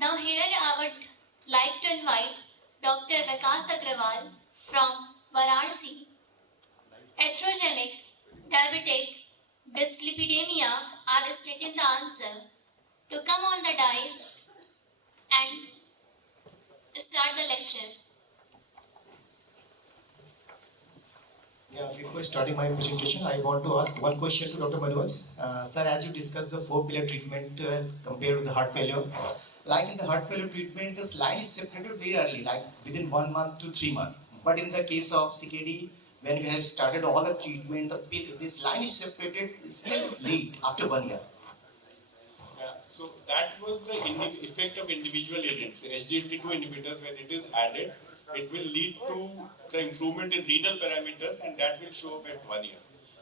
Now here I would like to invite Dr. Vikas Agarwal from Varanasi. Atherogenic diabetic dyslipidemia are stating the answer to come on the dais and start the lecture. Yeah, before starting my presentation, I want to ask one question to Dr. Manoj. Sir, as you discussed the four-pillar treatment compared with the heart failure, like in the heart failure treatment, this line is separated very early, like within 1 month to 3 months. But in the case of CKD, when we have started all the treatment, this line is separated still late after 1 year. Yeah, so that was the effect of individual agents. SGLT2 inhibitors, when it is added, it will lead to the improvement in renal parameters, and that will show up at 1 year.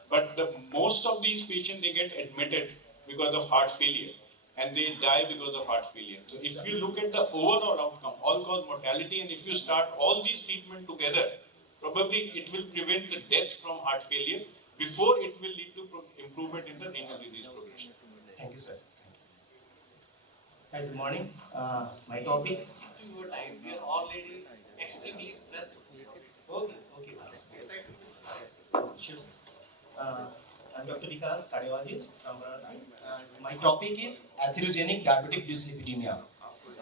But most of these patients, they get admitted because of heart failure, and they die because of heart failure. So if you look at the overall outcome, all-cause mortality, and if you start all these treatment together, probably it will prevent the death from heart failure before it will lead to improvement in the renal disease progression. Thank you, sir. Guys, good morning. My topic. Your time, we are already extremely pressed. Okay. Sure. I'm Dr. Vikas, cardiologist from Varanasi. My topic is atherogenic diabetic dyslipidemia,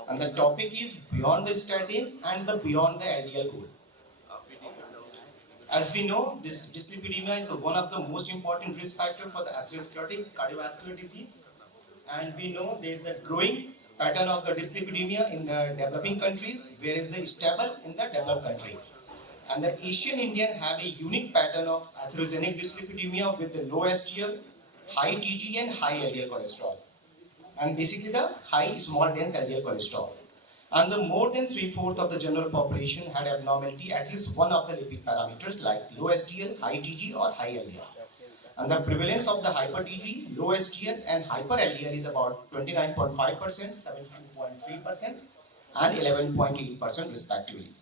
and the topic is beyond the statin and the beyond the LDL goal. As we know, this dyslipidemia is one of the most important risk factors for the atherosclerotic cardiovascular disease, and we know there is a growing pattern of the dyslipidemia in the developing countries, whereas the stable in the developed country. And the Asian Indian have a unique pattern of atherogenic dyslipidemia with the low HDL, high TG and high LDL cholesterol. And basically the high small dense LDL cholesterol. And the more than 3/4 of the general population had abnormality at least one of the lipid parameters like low HDL, high TG or high LDL. And the prevalence of the hyper TG, low HDL and hyper LDL is about 29.5%, 17.3% and 11.8% respectively.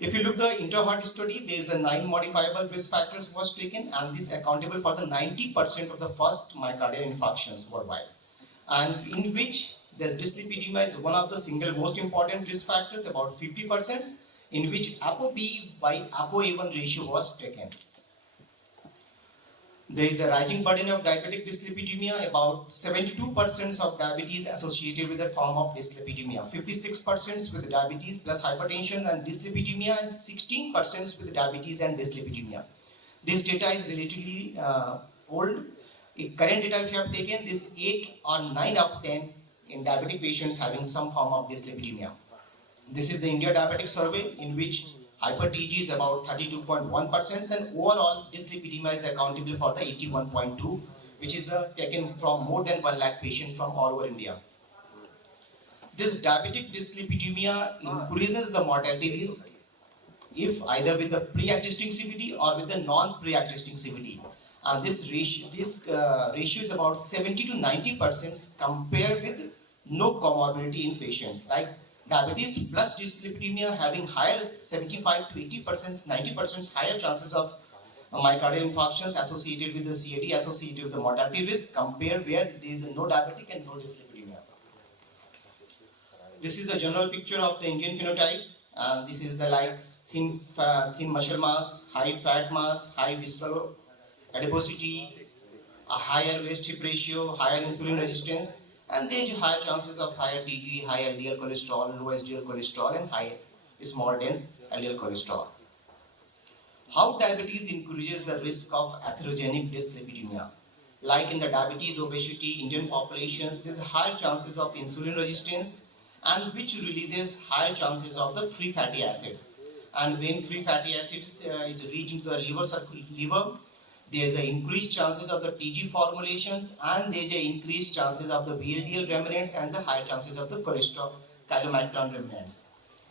If you look the inter-heart study, there is a 9 modifiable risk factors was taken, and this accountable for the 90% of the first myocardial infarctions worldwide, and in which the dyslipidemia is one of the single most important risk factors, about 50%, in which ApoB by ApoA1 ratio was taken. There is a rising burden of diabetic dyslipidemia. About 72% of diabetes associated with a form of dyslipidemia, 56% with diabetes plus hypertension and dyslipidemia, and 16% with diabetes and dyslipidemia. This data is relatively old. Current data we have taken is 8 or 9 out of 10 in diabetic patients having some form of dyslipidemia. This is the India Diabetic Survey, in which hyper TG is about 32.1% and overall dyslipidemia is accountable for the 81.2%, which is taken from more than 1 lakh patients from all over India. This diabetic dyslipidemia increases the mortality risk if either with the pre-existing CVD or with the non-pre-existing CVD. This ratio is about 70 to 90% compared with no comorbidity in patients. Like diabetes plus dyslipidemia having higher 75 to 80%, 90% higher chances of myocardial infarctions associated with the CAD, associated with the mortality risk, compared where there is no diabetic and no dyslipidemia. This is the general picture of the Indian phenotype. This is the like thin muscle mass, high fat mass, high visceral adiposity, a higher waist hip ratio, higher insulin resistance, and there is higher chances of higher TG, high LDL cholesterol, low HDL cholesterol, and high small dense LDL cholesterol. How diabetes increases the risk of atherogenic dyslipidemia? Like in the diabetes, obesity, Indian populations, there is higher chances of insulin resistance, and which releases higher chances of the free fatty acids. And when free fatty acids is reaching the liver, there is an increased chances of the TG formulations, and there is an increased chances of the VLDL remnants and the higher chances of the cholesterol chylomicron remnants.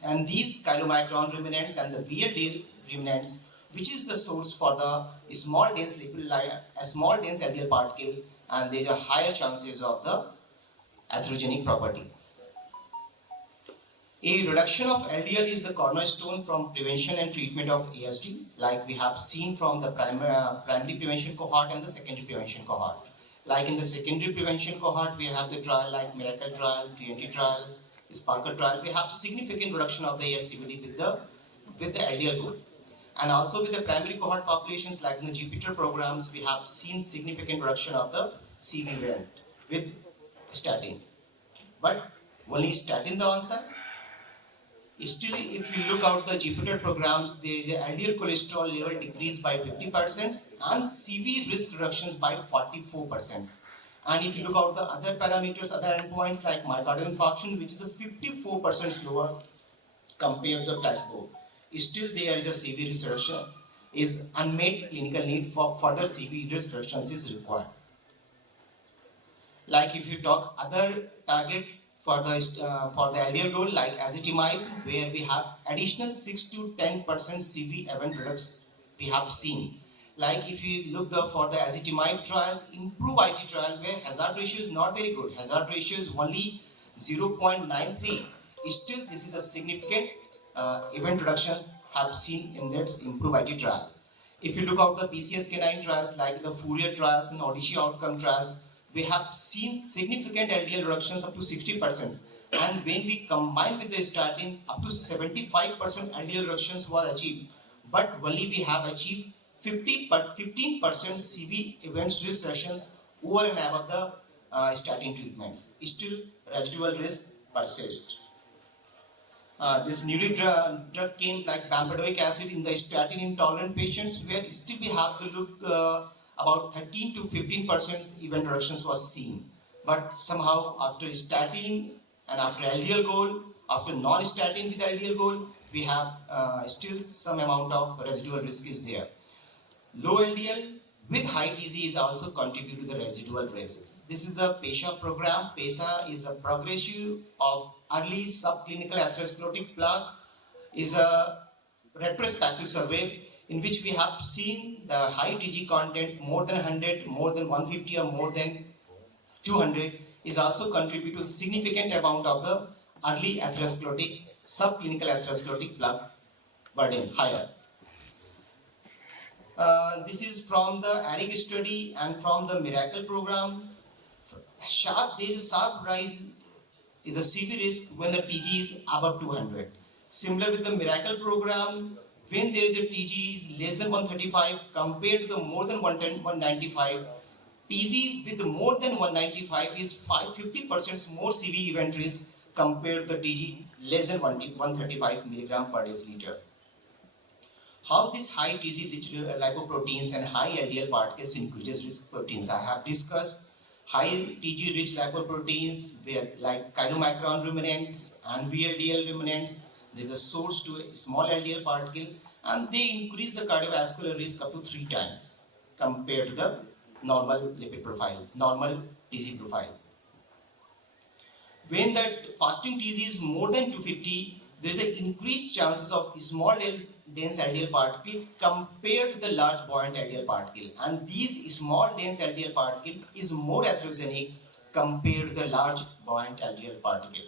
And these chylomicron remnants and the VLDL remnants, which is the source for the small dense lipid, a small dense LDL particle, and there is a higher chances of the atherogenic property. A reduction of LDL is the cornerstone from prevention and treatment of ASD, like we have seen from the primary prevention cohort and the secondary prevention cohort. Like in the secondary prevention cohort, we have the trial like Miracle trial, TNT trial, Sparker trial. We have significant reduction of the ASCVD with the LDL goal. And also with the primary cohort populations like in the Jupiter programs, we have seen significant reduction of the CV variant with statin. But only statin the answer? Still, if you look out the Jupiter programs, there is a LDL cholesterol level decreased by 50% and CV risk reductions by 44%. And if you look out the other parameters, other endpoints like myocardial infarction, which is a 54% lower compared to the placebo, still there is a CV risk reduction, is unmet clinical need for further CV risk reductions is required. Like if you talk other target for the LDL goal like azitimide, where we have additional 6 to 10% CV event reduction we have seen. Like if you look for the azitimide trials, improve IT trial where hazard ratio is not very good. Hazard ratio is only 0.93. Still, this is a significant event reductions have seen in that improve IT trial. If you look out the PCSK9 trials like the Fourier trials and Odyssey outcome trials, we have seen significant LDL reductions up to 60%. And when we combine with the statin, up to 75% LDL reductions was achieved. But only we have achieved 15% CV events risk reductions over and above the statin treatments. Still, residual risk persists. This newly drug came like bempedoic acid in the statin intolerant patients, where still we have to look about 13 to 15% event reductions was seen. But somehow after statin and after LDL goal, after non-statin with LDL goal, we have still some amount of residual risk is there. Low LDL with high TZ is also contribute to the residual risk. This is the PESA program. PESA is a progressive of early subclinical atherosclerotic plaque, is a retrospective survey in which we have seen the high TG content more than 100, more than 150 or more than 200 is also contribute to significant amount of the early atherosclerotic, subclinical atherosclerotic plaque burden higher. This is from the ARIC study and from the Miracle program. There is a sharp rise is a CV risk when the TG is above 200. Similar with the Miracle program, when there is a TG is less than 135 compared to the more than 195, TG with more than 195 is 50% more CV event risk compared to the TG less than 135 milligram per deciliter. How this high TG rich lipoproteins and high LDL particles increases risk proteins? I have discussed high TG rich lipoproteins like chylomicron ruminants and VLDL ruminants. There is a source to a small LDL particle, and they increase the cardiovascular risk up to 3 times compared to the normal lipid profile, normal TG profile. When that fasting TG is more than 250, there is an increased chances of small dense LDL particle compared to the large buoyant LDL particle, and these small dense LDL particle is more atherogenic compared to the large buoyant LDL particle.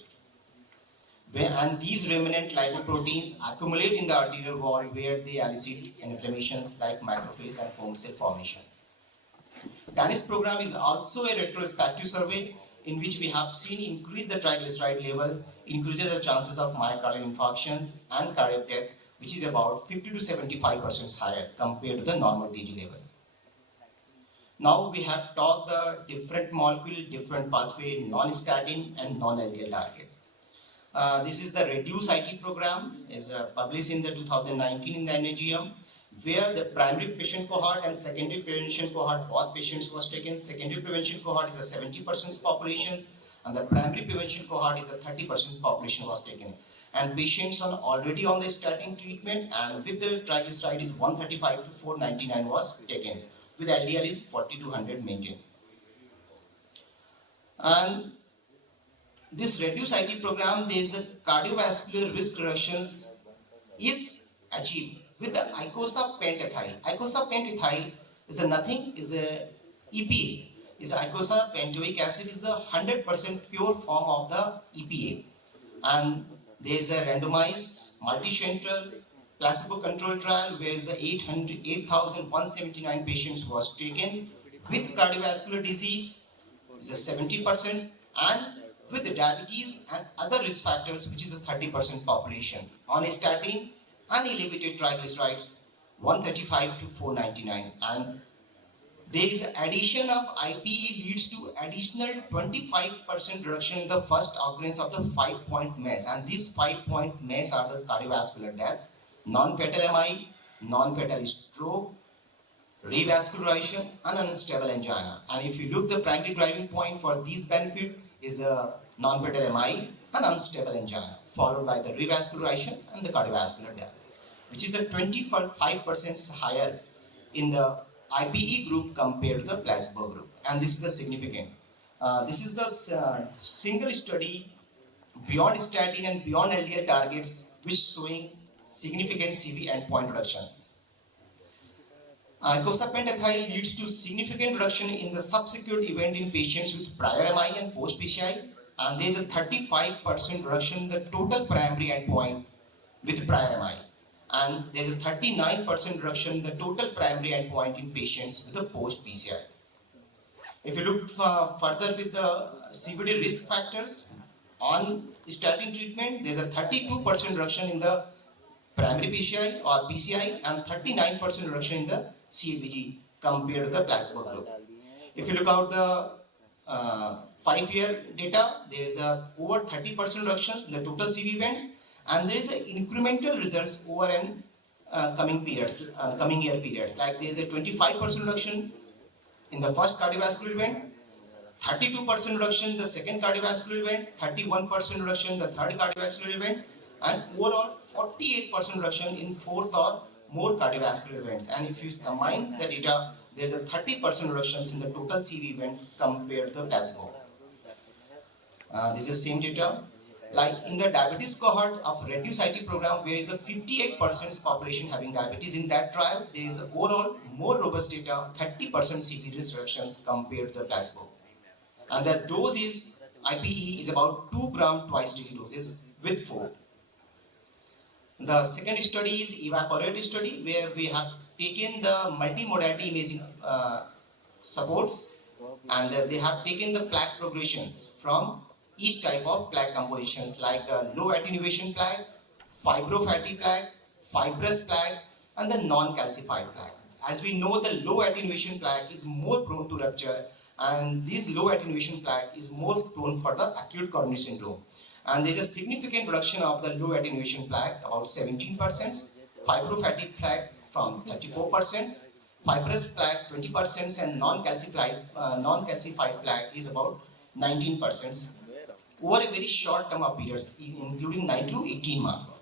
And these remnant lipoproteins accumulate in the arterial wall where they elicit inflammations like macrophage and foam cell formation. TANIS program is also a retrospective survey in which we have seen increase the triglyceride level, increases the chances of myocardial infarctions and cardiac death, which is about 50 to 75% higher compared to the normal TG level. Now we have talked the different molecule, different pathway, non-statin and non-LDL target. This is the Reduce IT program, is published in the 2019 in the NAGM, where the primary patient cohort and secondary prevention cohort, both patients was taken. Secondary prevention cohort is a 70% population, and the primary prevention cohort is a 30% population was taken. And patients are already on the statin treatment, and with the triglyceride is 135 to 499 was taken, with LDL is 40 to 100 maintained. And this Reduce IT program, there is a cardiovascular risk reductions is achieved with the icosapent-ethyl. Icosapent-ethyl is a nothing, is a EPA. Is icosapentaoic acid is a 100% pure form of the EPA. And there is a randomized, multi-central, placebo-controlled trial where is the 8,179 patients was taken with cardiovascular disease is a 70%, and with diabetes and other risk factors, which is a 30% population. On a statin, unelevated triglycerides 135 to 499, and there is addition of IPE leads to additional 25% reduction in the first occurrence of the 5-point MACE, and these 5-point MACE are the cardiovascular death, non-fatal MI, non-fatal stroke, revascularization, and unstable angina. And if you look, the primary driving point for these benefit is the non-fatal MI and unstable angina, followed by the revascularization and the cardiovascular death, which is the 25% higher in the IPE group compared to the placebo group. And this is the significant. This is the single study beyond statin and beyond LDL targets, which showing significant CV endpoint reductions. Icosapent ethyl leads to significant reduction in the subsequent event in patients with prior MI and post PCI, and there is a 35% reduction in the total primary endpoint with prior MI, and there is a 39% reduction in the total primary endpoint in patients with a post PCI. If you look further with the CVD risk factors on statin treatment, there is a 32% reduction in the primary PCI or PCI and 39% reduction in the CABG compared to the placebo group. If you look out the 5-year data, there is a over 30% reductions in the total CV events, and there is a incremental results over an coming year periods. Like there is a 25% reduction in the first cardiovascular event, 32% reduction in the second cardiovascular event, 31% reduction in the third cardiovascular event, and overall 48% reduction in fourth or more cardiovascular events. And if you combine the data, there is a 30% reductions in the total CV event compared to the placebo. This is same data. Like in the diabetes cohort of reduced IT program, where is a 58% population having diabetes in that trial, there is overall more robust data, 30% CV risk reductions compared to the placebo. And the dose is IPE is about 2 gram twice daily doses with 4. The second study is evaporative study, where we have taken the multimodality imaging supports, and they have taken the plaque progressions from each type of plaque compositions, like the low attenuation plaque, fibrofatty plaque, fibrous plaque, and the non-calcified plaque. As we know, the low attenuation plaque is more prone to rupture, and this low attenuation plaque is more prone for the acute coronary syndrome. And there is a significant reduction of the low attenuation plaque, about 17%, fibrofatty plaque from 34%, fibrous plaque 20%, and non-calcified plaque is about 19% over a very short term of periods, including 9 to 18 months.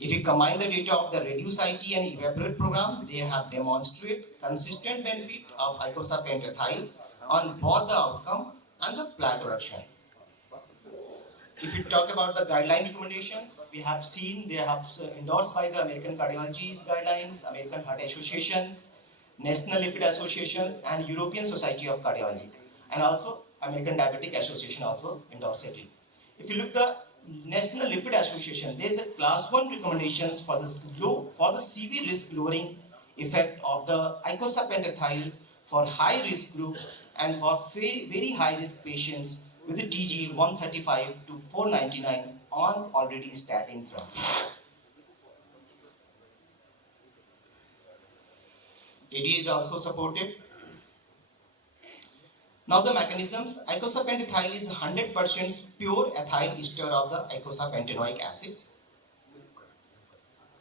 If you combine the data of the reduce IT and evaporate program, they have demonstrated consistent benefit of icosapent ethyl on both the outcome and the plaque reduction. If you talk about the guideline recommendations, we have seen they have endorsed by the American Cardiology's guidelines, American Heart Associations, National Lipid Associations, and European Society of Cardiology, and also American Diabetic Association also endorsed it. If you look the National Lipid Association, there is a class 1 recommendations for the CV risk lowering effect of the icosapent ethyl for high risk group and for very high risk patients with the TG 135 to 499 on already statin therapy. ADA is also supported. Now the mechanisms, icosapent ethyl is 100% pure ethyl ester of the icosapentaenoic acid.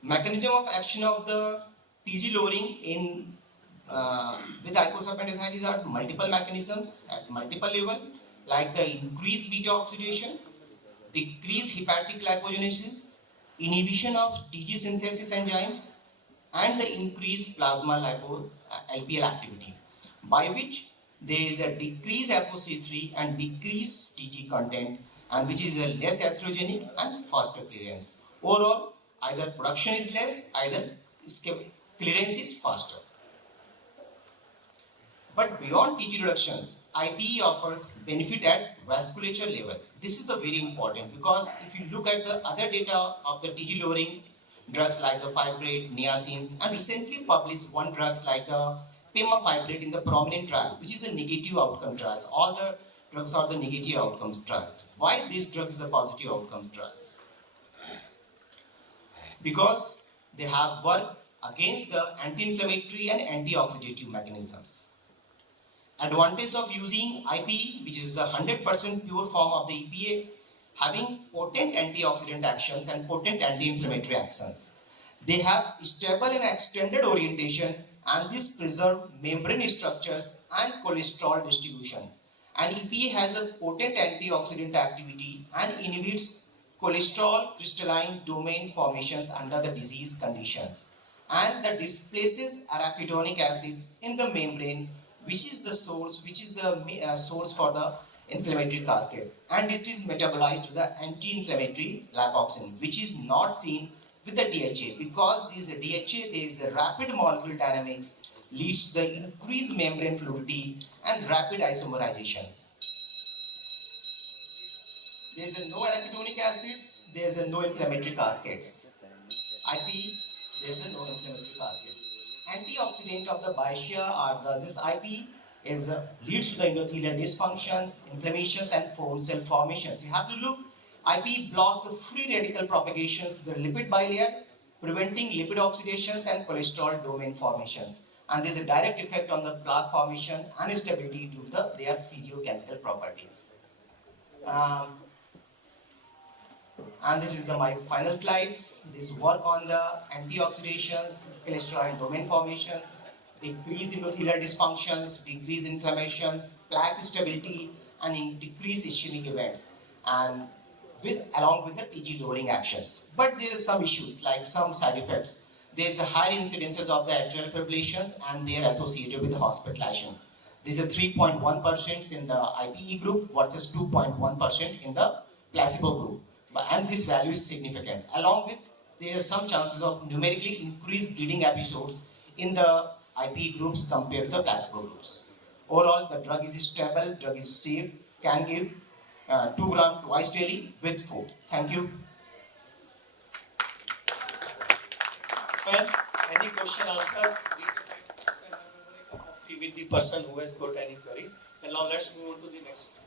Mechanism of action of the TG lowering in with icosapent ethyl is at multiple mechanisms at multiple level, like the increased beta oxidation, decreased hepatic lipogenesis, inhibition of TG synthesis enzymes, and the increased plasma LPL activity, by which there is a decreased ApoC3 and decreased TG content, and which is a less atherogenic and faster clearance. Overall, either production is less, either clearance is faster. But beyond TG reductions, IPE offers benefit at vasculature level. This is a very important, because if you look at the other data of the TG lowering drugs like the fibrate, niacins, and recently published one drugs like the pemafibrate in the prominent trial, which is a negative outcome trials. All the drugs are the negative outcomes trial. Why this drug is a positive outcome trials? Because they have worked against the anti-inflammatory and anti-oxidative mechanisms. Advantage of using IPE, which is the 100% pure form of the EPA, having potent antioxidant actions and potent anti-inflammatory actions. They have stable and extended orientation, and this preserve membrane structures and cholesterol distribution. And EPA has a potent antioxidant activity and inhibits cholesterol crystalline domain formations under the disease conditions, and that displaces arachidonic acid in the membrane, which is the source for the inflammatory cascade, and it is metabolized to the anti-inflammatory lipoxin, which is not seen with the DHA, because this DHA, there is a rapid molecular dynamics, leads to the increased membrane fluidity and rapid isomerizations. There is no arachidonic acids, there is no inflammatory cascades. IP, there is no inflammatory cascade. Antioxidant of the Biotia are this IP is leads to the endothelial dysfunctions, inflammations, and foam cell formations. You have to look. IP blocks the free radical propagations to the lipid bilayer, preventing lipid oxidations and cholesterol domain formations. And there is a direct effect on the plaque formation and stability due to their physiochemical properties. And this is my final slides. This work on the antioxidations, cholesterol and domain formations, decrease endothelial dysfunctions, decrease inflammations, plaque stability, and decrease ischemic events, and along with the TG lowering actions. But there are some issues, like some side effects. There is a higher incidences of the atrial fibrillations, and they are associated with hospitalization. This is 3.1% in the IPE group versus 2.1% in the placebo group. And this value is significant. Along with, there are some chances of numerically increased bleeding episodes in the IPE groups compared to the placebo groups. Overall, the drug is stable, drug is safe, can give 2 grams twice daily with food. Thank you. Well, any question answered? We can have a cup of tea with the person who has got any query. And now let's move on to the next.